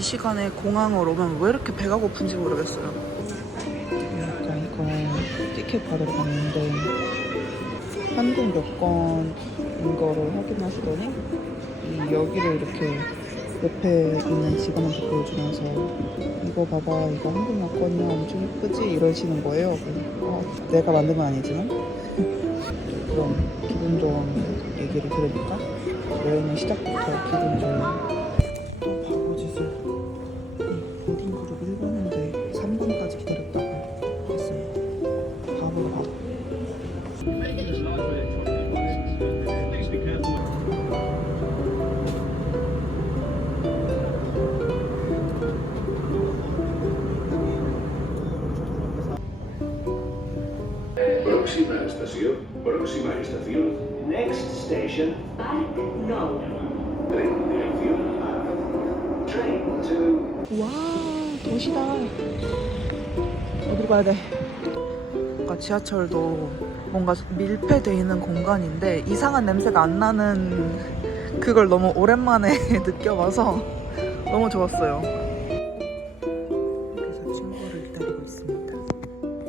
이 시간에 공항을 오면 왜 이렇게 배가 고픈지 모르겠어요. 약간 이거 티켓 받으러 갔는데 한국 여권인 거를 확인하시더니 여기를 이렇게 옆에 있는 직원한테 보여주면서 이거 봐봐, 이거 한국 여권이야, 엄청 예쁘지? 이러시는 거예요. 내가 만든 건 아니지만 그런 기분 좋은 얘기를 들으니까 여행의 시작부터 기분 좋은. 또 바보 짓을, 보딩 그룹 1번인데 3번까지 기다렸다고 했어요. 바보로 바보. Próxima estación, next station, no. Tren dirección a train to. 와, 도시다. 어디로 가야 돼? 뭔가 지하철도 뭔가 밀폐되어 있는 공간인데 이상한 냄새가 안 나는 그걸 너무 오랜만에 느껴봐서 너무 좋았어요. 여기서 친구를 기다리고 있습니다.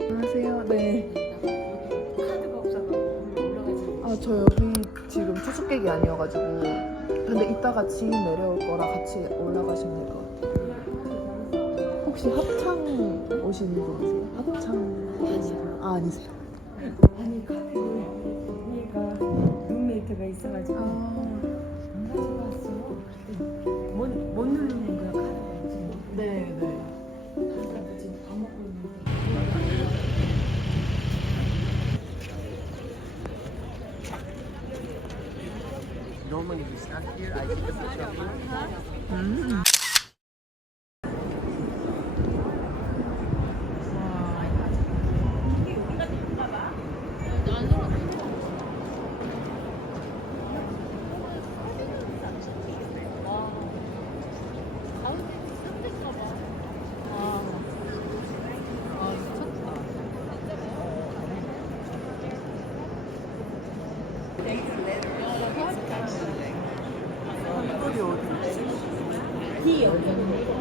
안녕하세요. 네. 저 여기 지금 투숙객이 아니어가지고, 근데 이따가 지인 내려올 거라 같이 올라가시면 될 것 같아요. 혹시 합창 오시는 분 아세요? 합창 아니세요? 아니 카페가 룸메이트가 있어가지고 안 가지고 왔어. 못 누르는 거야 카드가 지금. 네네. 지금 밥 먹고 있는데. Normally we stand here, I take a picture of you.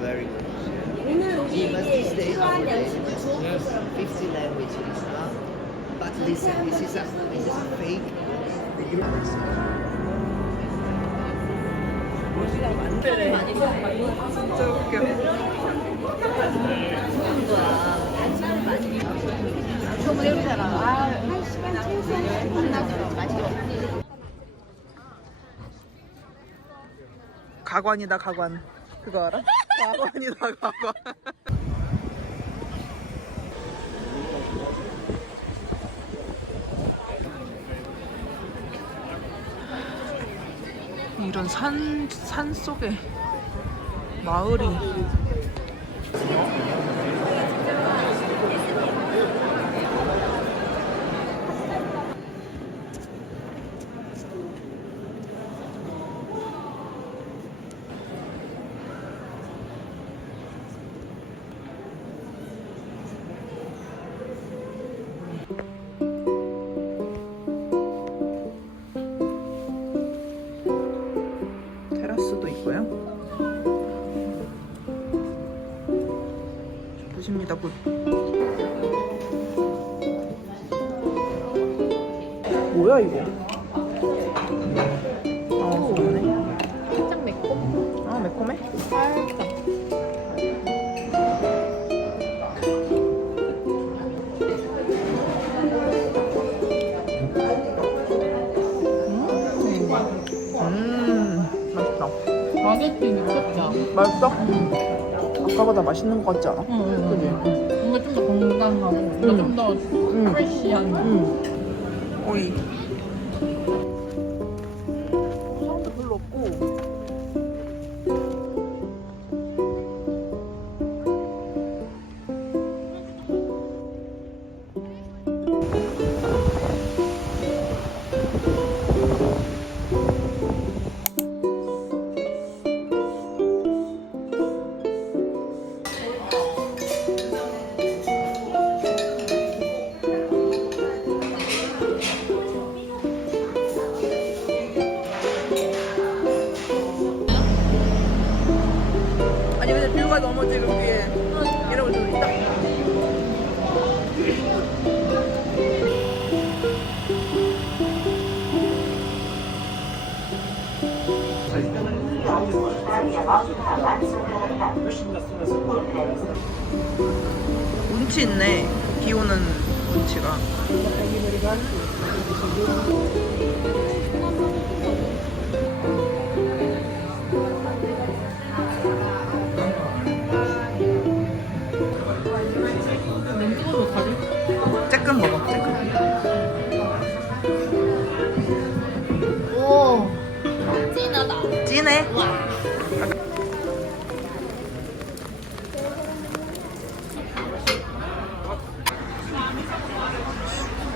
Very good. You must stay our language. 50 languages, huh? But listen, this is a fake. 진짜 웃겨. 가관이다, 가관. 그거 알아? 가관이다, 가관. 이런 산 속에 마을이. 테라스도 있고요. 보십니다, 굿. 뭐야 이거? 좋네. 살짝 매콤. 매콤해? 살짝. 맛있다. 바게트 미쳤다. 맛있어? 아까보다 맛있는 것 같지 않아? 그지? 뭔가 좀 더 건강하고, 뭔가 좀 더 프레쉬한. 오이. 사람도 별로 없고. 아 너무 지금 뒤에 이러고 좀 있다. 운치 있네. 비 오는 운치가. 쬐끔 먹어. 쬐끔. 오. 진하다. 진해.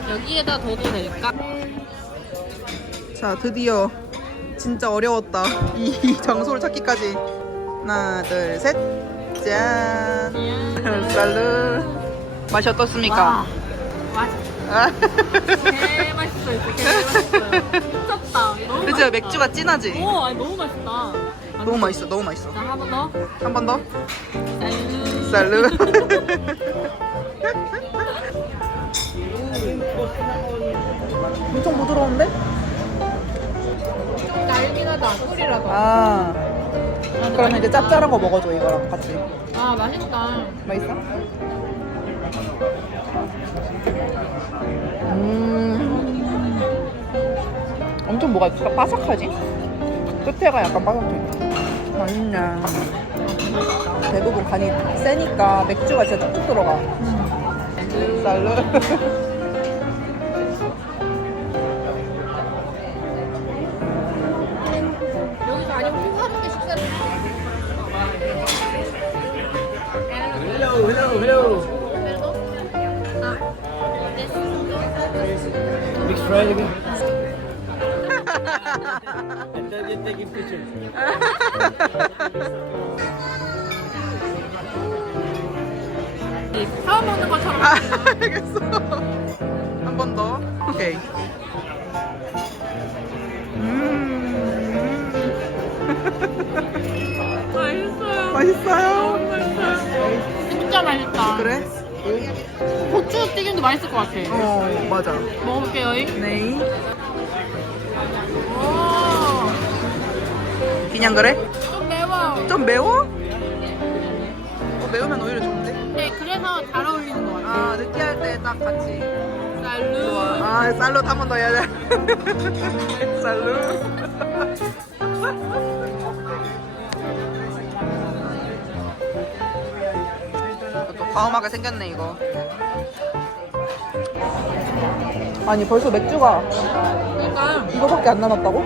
여기에다 둬도 될까? 자 드디어 진짜 어려웠다. 이 장소를 찾기까지. 하나 둘 셋. 짠. 살루. 맛이 어떻습니까? 맛있어. 개 맛있어요. 개 맛있어요. 미쳤다. 너무 그치 맛있다. 맥주가 진하지? 오, 아니 너무 맛있다. 너무 맛있어. 너무 맛있어. 자, 한 번 더. 한 번 더. 쌀루. 살루. 엄청 부드러운데? 좀 달긴 하다. 꿀이라서. 아 그럼 이제 짭짤한 거 먹어줘 이거랑 같이. 아, 맛있다. 맛있어? 엄청 뭐가 바삭하지? 끝에가 약간 바삭해. 맛있네. 대부분 간이 세니까 맥주가 진짜 쭉쭉 들어가. 쌀루. 여기서 아니면 꼭 하루에 식사를. Hello, hello, hello. Mixed fried again. And then you take a picture. 처음 먹는 것처럼. 아, 알겠어. 한 번 더. 오케이. 맛있어요. 맛있어요? 진짜 맛있다. 그래? 고추 튀김도 맛있을 것 같아. 어, 맞아. 먹어볼게요. 네. 오, 그냥 그래? 좀 매워. 좀 매워? 매우면 오히려 좋은데? 네, 그래서 잘 어울리는 것 같아. 아, 느끼할 때 딱 같이. 쌀루. 좋아. 아, 쌀로 한 번 더 해야 돼. 쌀로. 또 과음하게 생겼네, 이거. 아니, 벌써 맥주가 그러니까 이거밖에 안 남았다고?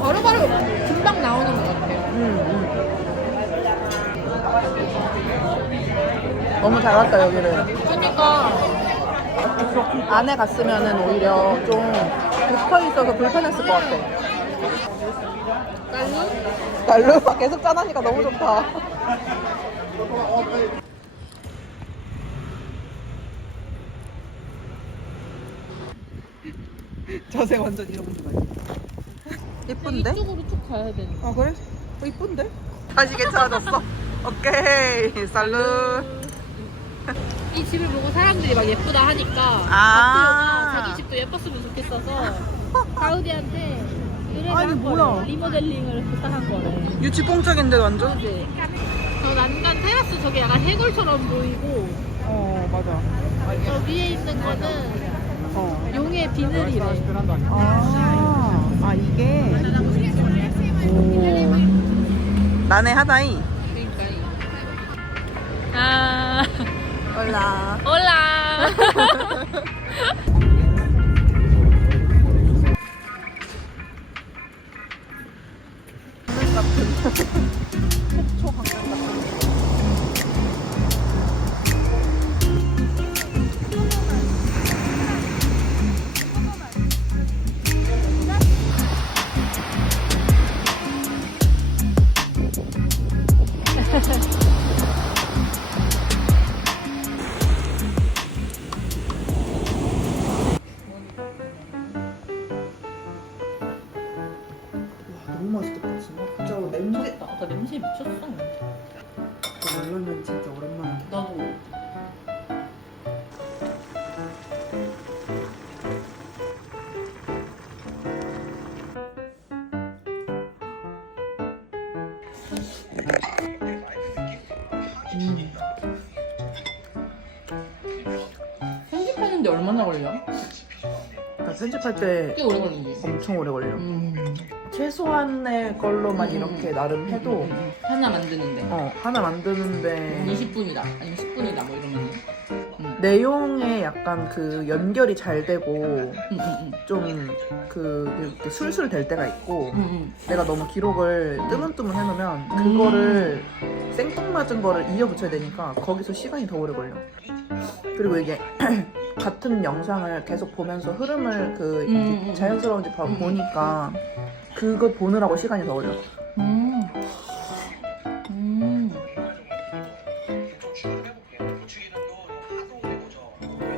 바로바로 금방 나오는 것 같아요. 너무 잘 왔다, 여기를. 그러니까 안에 갔으면은 오히려 좀 붙어 있어서 불편했을 것 같아. 쌀루? 날루 계속 짠하니까 너무 좋다. 자세 완전 이런 거 많이. 예쁜데? 이쪽으로 쭉 가야 되니까. 아 그래? 이쁜데? 다시 괜찮아졌어. 오케이 살루. 이 집을 보고 사람들이 막 예쁘다 하니까 아. 박지호가 자기 집도 예뻤으면 좋겠어서 가우디한테 의뢰를 아니, 한 뭐야. 거예요. 리모델링을 부탁한 거래. 유치뽕짝인데 완전? 그치? 저 난간 테라스 저게 약간 해골처럼 보이고 어 맞아. 저 위에 있는 거는 어. 용의 비늘이래. 아 이게. 오. 난해하다이. 아, 올라. 올라. 냄새 미쳤어. 월요일은 진짜 오랜만에. 나도. 편집하는데 얼마나 걸려? 나 편집할 때 꽤 오래 걸리지. 엄청 오래 걸려. 최소한의 걸로만 이렇게 나름 해도 하나 만드는데. 하나 만드는데 20분이다. 아니면 10분이다. 뭐 이러면. 내용에 약간 그 연결이 잘 되고 응. 좀 이렇게 술술 될 때가 있고 내가 너무 기록을 뜨문뜨문 해놓으면 그거를 생뚱맞은 거를 이어붙여야 되니까 거기서 시간이 더 오래 걸려. 그리고 이게 같은 영상을 계속 보면서 흐름을 이게 자연스러운지 보니까 그거 보느라고 시간이 더 걸려.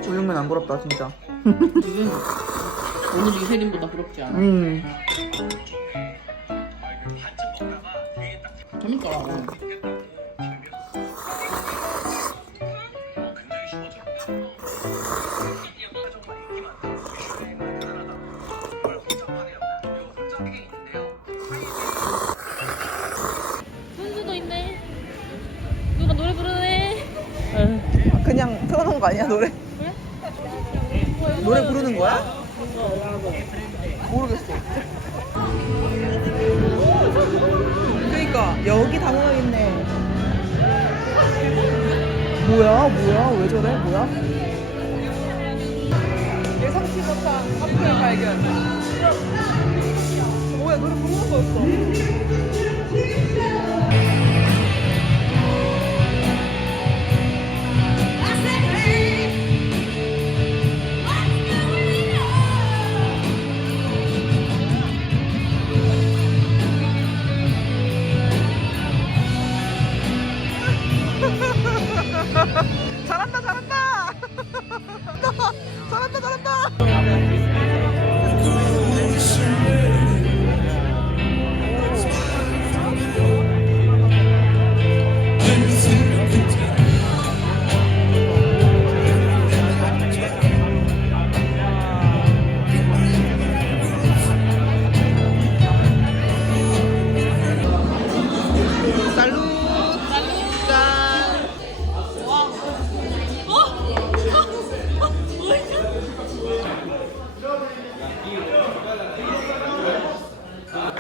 우육면 안 부럽다 진짜. 지금 오늘 이세림보다 부럽지 않아. 재밌더라고. 손수도 있네. 누가 노래 부르네. 그냥 틀어놓은 거 아니야 노래? 그래? 노래 부르는 거야? 모르겠어. 그러니까 여기 다 모여있네. 뭐야? 왜 저래? 뭐야? 예상치 못한 커플 발견. 뭐야 노래 부르는 거였어. 잘한다. 잘한다.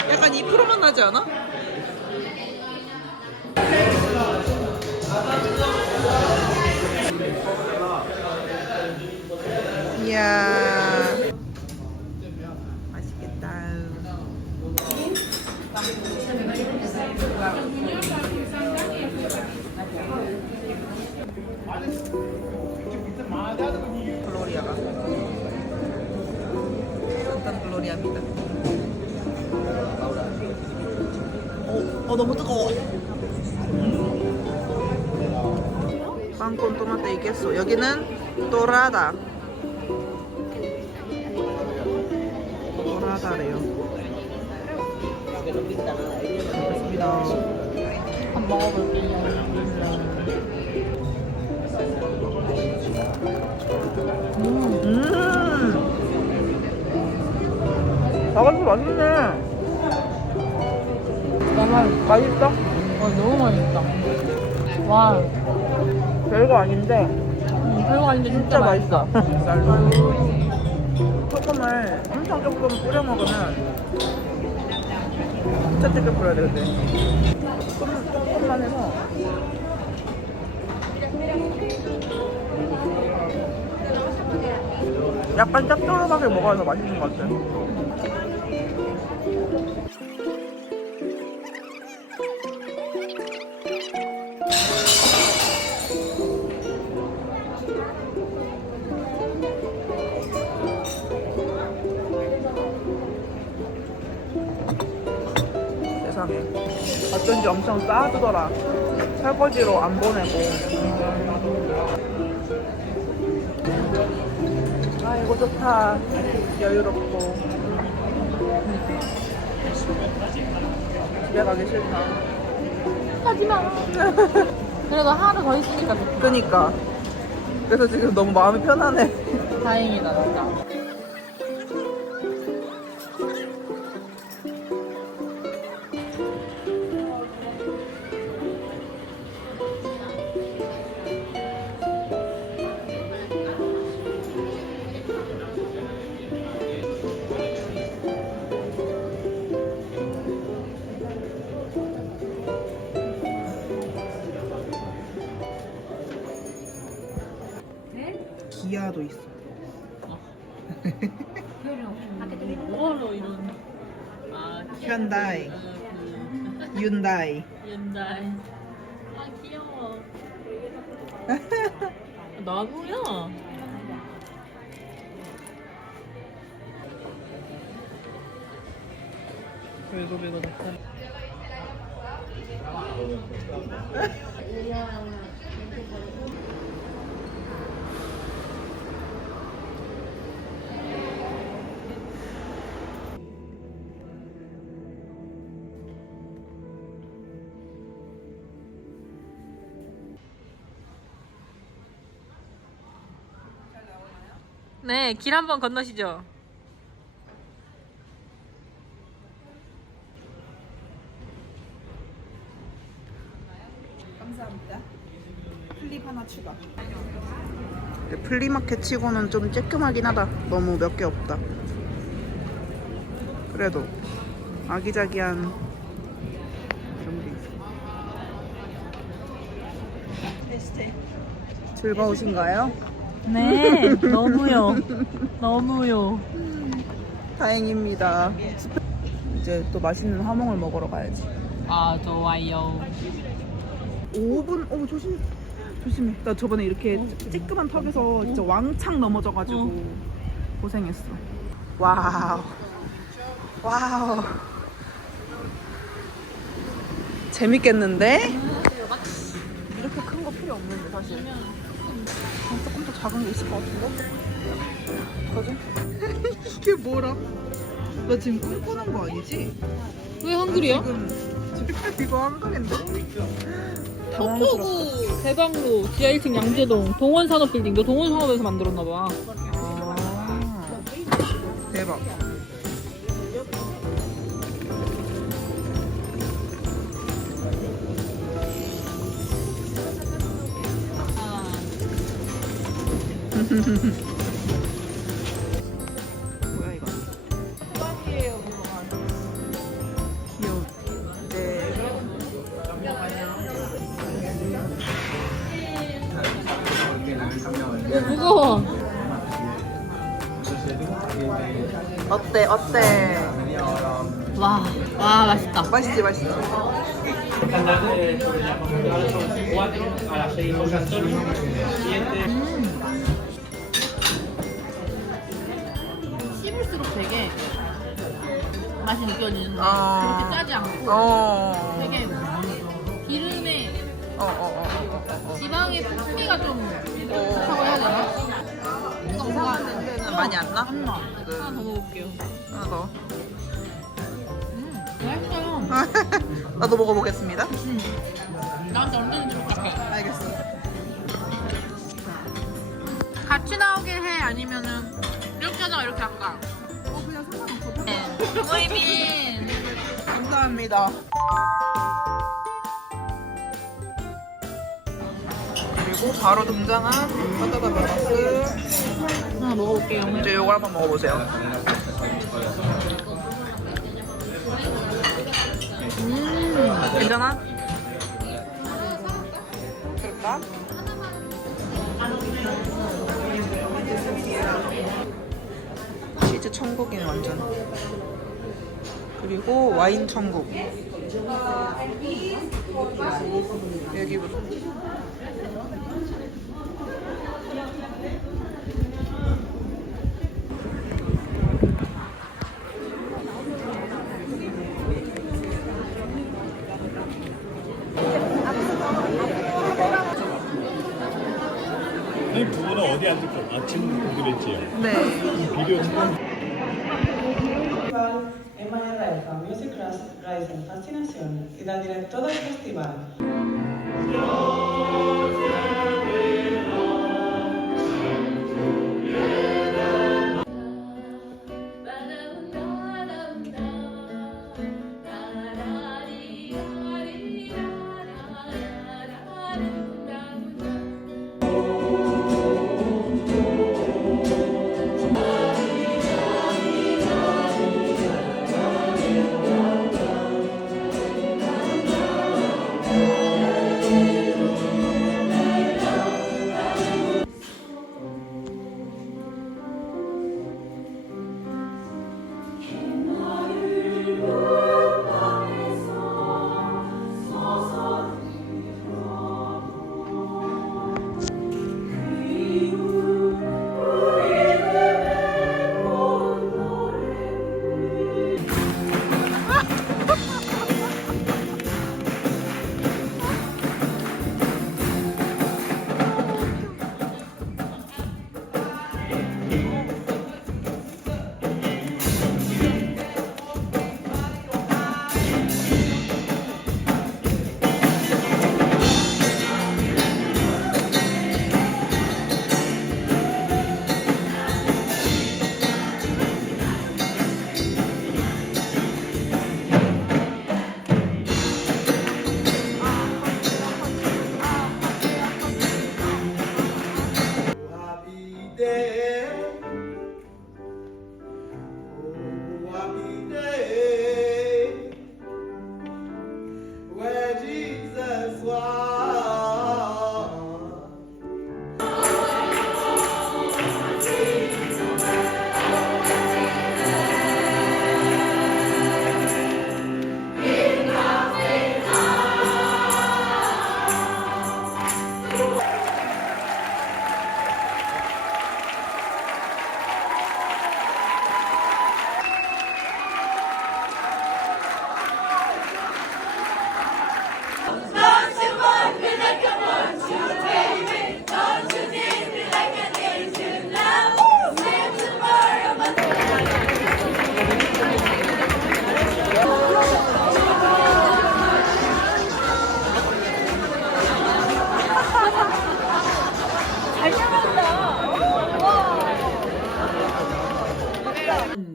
약간 2%만 나지 않아? 이야 맛있겠다. 글로리아가 일단 글로리아입니다. 너무 뜨거워. 빵콘 토마토 있겠어. 여기는 또라다. 또라다래요. 좋습니다. 한번 먹어볼게요. 다가지 맛있네. 맛있어? 너무 맛있다. 와, 별거 아닌데 별거 아닌데 진짜 맛있어. 소금을 엄청 조금 뿌려 먹으면 진짜 뜯겨 뿌려야 되는데 조금만 해서 약간 짭조름하게 먹어야 더 맛있는 것 같아. 세상에 어쩐지 엄청 쌓아두더라. 설거지로 안 보내고. 아이고 좋다. 여유롭고. 집에 가기 싫다. 가지 마. 그래도 하루 더 있으니까 좋다. 그니까. 그래서 지금 너무 마음이 편하네. 다행이다 진짜. 기아도 있어. 뭐하러 이런. 아 현다이, 윤다이. 연달. 아 귀여워. 나무야. 별거별거 다 팔아. 네, 길 한번 건너시죠. 감사합니다. 플립 하나 추가. 플리마켓 치고는 좀 쬐끔하긴 하다. 너무 몇 개 없다. 그래도 아기자기한 그런 게 있어. 즐거우신가요? 네, 너무요. 너무요. 다행입니다. 이제 또 맛있는 하몽을 먹으러 가야지. 아, 좋아요. 5분? 조심해. 나 저번에 이렇게 찌끄만 턱에서 진짜 왕창 넘어져가지고 고생했어. 와우. 재밌겠는데? 이렇게 큰 거 필요 없는데 사실. 조금 더 작은 게 있을 것 같은데? 그지? 이게 뭐라? 나 지금 꿈꾸는 거 아니지? 왜 한글이야? 지금 이거 한글인데? 서초구 대방로 지하 1층 양재동 동원산업빌딩. 너 동원산업에서 만들었나봐. 아, 대박. 뭐야 이거? 귀여워. 네. 무거워. 어때? 와 맛있다. 맛있지? 씹을수록 되게 맛이 느껴지는데 아. 그렇게 짜지 않고 되게 기름에 지방의 풍미가 좀 좋다고 해야 되나? 뭔가 많이 안 나? 안 나. 하나 더 먹어볼게요. 하나 더. 맛있어요. 나도 먹어보겠습니다. 나한테 언제든지 부탁해. 알겠어. 같이 나오게 해 아니면은 이렇게 하다가 이렇게 할까? 그냥 상관없어. 네. 모이민. 감사합니다. 그리고 바로 등장한 바다다 베가스. 하나 먹어볼게요. 이제 요걸 한번 먹어보세요. 괜찮아? 그럴까? 치즈 천국이네 완전. 그리고 와인 천국. 여기부터. 선생님 두 분은 어디 앉을 거예요? 지금 보기로 했지요? 네. 비디오 찍는 Emma Herrera, Music Rise en Fascinación y la directora del festival.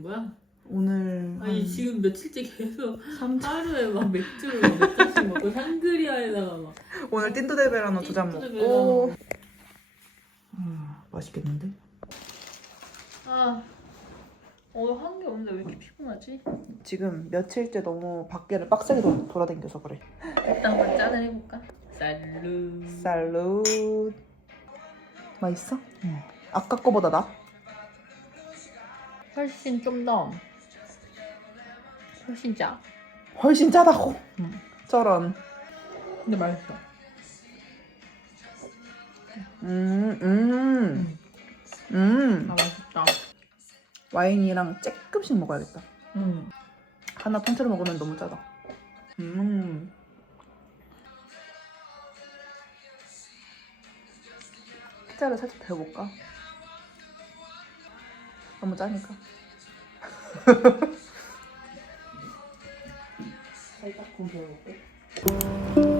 뭐야? 오늘 아니 지금 며칠째 계속 하루에 막 맥주를 몇 잔씩 먹고 샹그리아에다가 막 오늘 틴토데베라노 2잔 틴토데베라노. 먹고 맛있겠는데? 아 오늘 한 게 없는데 왜 이렇게 피곤하지? 지금 며칠째 너무 밖에를 빡세게 돌아다녀서 그래. 일단 한번 짠을 해볼까? 살루 살룻. 맛있어? 응. 아까 거보다 나? 훨씬 좀 더 훨씬 짜 훨씬 짜다고. 저런. 근데 맛있어 아 맛있다 와인이랑 조금씩 먹어야겠다. 음. 하나 통째로 먹으면 너무 짜다. 피자를 살짝 데워볼까? 너무 짜니까. 살짝 구워볼게.